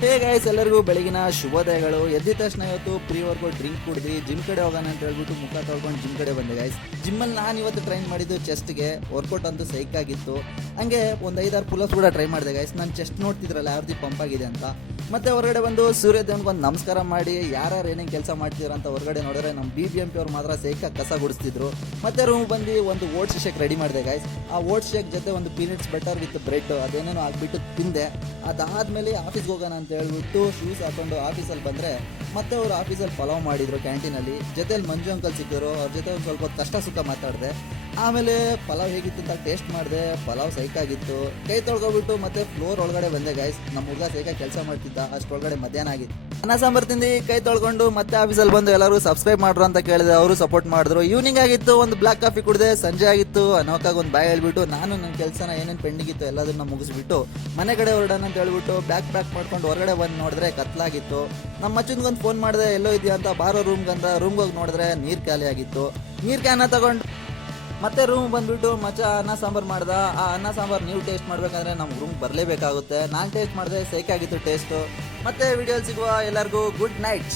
Hey guys, ಎಲ್ಲರಿಗೂ ಬೆಳಗಿನ ಶುಭೋದಯಗಳು. ಎದ್ದಿದ ತಕ್ಷಣ ಇವತ್ತು ಪ್ರೀ ವರ್ಕೌಟ್ ಡ್ರಿಂಕ್ ಕುಡ್ದು ಜಿಮ್ ಕಡೆ ಹೋಗೋಣ ಅಂತ ಹೇಳ್ಬಿಟ್ಟು ಮುಖ ತೊಳ್ಕೊಂಡು ಜಿಮ್ ಕಡೆ ಬಂದೆ ಗೈಸ್. ಜಿಮ್ಮಲ್ಲಿ ನಾನು ಇವತ್ತು ಟ್ರೈನ್ ಮಾಡಿದ್ದು ಚೆಸ್ಟ್ಗೆ. ವರ್ಕೌಟ್ ಅಂತೂ ಸೈಕ್ ಆಗಿತ್ತು. ಹಂಗೆ ಒಂದು 5-6 ಪುಲಪ್ಸ್ ಕೂಡ ಟ್ರೈ ಮಾಡಿದೆ ಗೈಸ್. ನಾನು ಚೆಸ್ಟ್ ನೋಡ್ತಿದ್ರಲ್ಲ ಯಾವ ರೀತಿ ಪಂಪ್ ಆಗಿದೆ ಅಂತ. ಮತ್ತೆ ಹೊರಗಡೆ ಬಂದು ಸೂರ್ಯದೇವನ್ಗೆ ಒಂದು ನಮಸ್ಕಾರ ಮಾಡಿ ಯಾರು ಏನೇನು ಕೆಲಸ ಮಾಡ್ತಿದ್ರು ಅಂತ ಹೊರಗಡೆ ನೋಡಿದ್ರೆ ನಮ್ಮ BBMP ಅವ್ರು ಮಾತ್ರ ಸೈಕಾಗಿ ಕಸ ಗುಡಿಸ್ತಿದ್ರು. ಮತ್ತೆ ರೂಮ್ ಬಂದು ಒಂದು ಓಟ್ಸ್ ಶೇಕ್ ರೆಡಿ ಮಾಡಿದೆ ಗೈಸ್. ಆ ಓಟ್ಸ್ ಶೇಕ್ ಜೊತೆ ಒಂದು ಪೀನಟ್ಸ್ ಬಟರ್ ವಿತ್ ಬ್ರೆಡ್ ಅದೇನೇನೋ ಹಾಕ್ಬಿಟ್ಟು ತಿಂದೆ. ಅದಾದಮೇಲೆ ಆಫೀಸ್ಗೆ ಹೋಗೋಣ ಅಂತ ಹೇಳ್ಬಿಟ್ಟು ಶೂಸ್ ಹಾಕೊಂಡು ಆಫೀಸಲ್ಲಿ ಬಂದರೆ ಮತ್ತೆ ಅವರು ಆಫೀಸಲ್ಲಿ ಪಲಾವ್ ಮಾಡಿದರು ಕ್ಯಾಂಟೀನಲ್ಲಿ. ಜೊತೆಲಿ ಮಂಜು ಅಂಕಲ್ ಸಿಕ್ಕಿದ್ರು. ಅವ್ರ ಜೊತೆ ಒಂದು ಸ್ವಲ್ಪ ಕಷ್ಟ ಸುಖ ಮಾತಾಡಿದೆ. ಆಮೇಲೆ ಪಲಾವ್ ಹೇಗಿತ್ತು ಅಂತ ಟೇಸ್ಟ್ ಮಾಡಿದೆ. ಪಲಾವ್ ಸೈಕಾಗಿತ್ತು. ಕೈ ತೊಳ್ಕೊಬಿಟ್ಟು ಮತ್ತೆ ಫ್ಲೋರ್ ಒಳಗಡೆ ಬಂದೆ ಗೈಸ್. ನಮ್ಮ ಹುಡುಗ ಸೈಕಾಗಿ ಕೆಲಸ ಮಾಡ್ತಿದ್ದ. ಅಷ್ಟೊಳಗಡೆ ಮಧ್ಯಾಹ್ನ ಆಗಿತ್ತು. ಅನ್ನ ಸಾಂಬಾರು ತಿಂದು ಕೈ ತೊಳ್ಕೊಂಡು ಮತ್ತೆ ಆಫೀಸಲ್ಲಿ ಬಂದು ಎಲ್ಲರೂ ಸಬ್ಸ್ಕ್ರೈಬ್ ಮಾಡ್ರು ಅಂತ ಕೇಳಿದೆ. ಅವರು ಸಪೋರ್ಟ್ ಮಾಡಿದ್ರು. ಈವ್ನಿಂಗ್ ಆಗಿತ್ತು, ಒಂದು ಬ್ಲಾಕ್ ಕಾಫಿ ಕುಡಿದೆ. ಸಂಜೆ ಆಗಿತ್ತು. ಅನೋಕಾಗಿ ಒಂದು ಬಾಯ್ ಹೇಳ್ಬಿಟ್ಟು ನಾನು ನನ್ನ ಕೆಲಸನ ಏನೇನು ಪೆಂಡಿಂಗ್ ಇತ್ತು ಎಲ್ಲದನ್ನ ಮುಗಿಸ್ಬಿಟ್ಟು ಮನೆ ಕಡೆ ಹೊರಡೋಣ ಅಂತ ಹೇಳ್ಬಿಟ್ಟು ಬ್ಯಾಗ್ ಪ್ಯಾಕ್ ಮಾಡ್ಕೊಂಡು ಹೊರಗಡೆ ಬಂದು ನೋಡಿದ್ರೆ ಕತ್ಲಾಗಿತ್ತು. ನಮ್ಮ ಮಚ್ಚನ್ಗೊಂದು ಫೋನ್ ಮಾಡಿದೆ ಎಲ್ಲೋ ಇದೆಯಾ ಅಂತ. ಬಾರೋ ರೂಮ್ಗೆ ಹೋಗಿ ನೋಡಿದ್ರೆ ನೀರು ಖಾಲಿ ಆಗಿತ್ತು. ನೀರು ಕ್ಯಾನ ತಗೊಂಡು ಮತ್ತೆ ರೂಮ್ ಬಂದುಬಿಟ್ಟು ಮಚ್ಚ ಅನ್ನ ಸಾಂಬಾರು ಮಾಡ್ದ. ಆ ಅನ್ನ ಸಾಂಬಾರು ನೀವು ಟೇಸ್ಟ್ ಮಾಡಬೇಕಂದ್ರೆ ನಮ್ಮ ರೂಮ್ ಬರಲೇಬೇಕಾಗುತ್ತೆ. ನಾನು ಟೇಸ್ಟ್ ಮಾಡಿದೆ, ಸೈಕಾಗಿತ್ತು ಟೇಸ್ಟು. ಮತ್ತೆ ವಿಡಿಯೋಲಿ ಸಿಗುವ. ಎಲ್ಲರಿಗೂ ಗುಡ್ ನೈಟ್.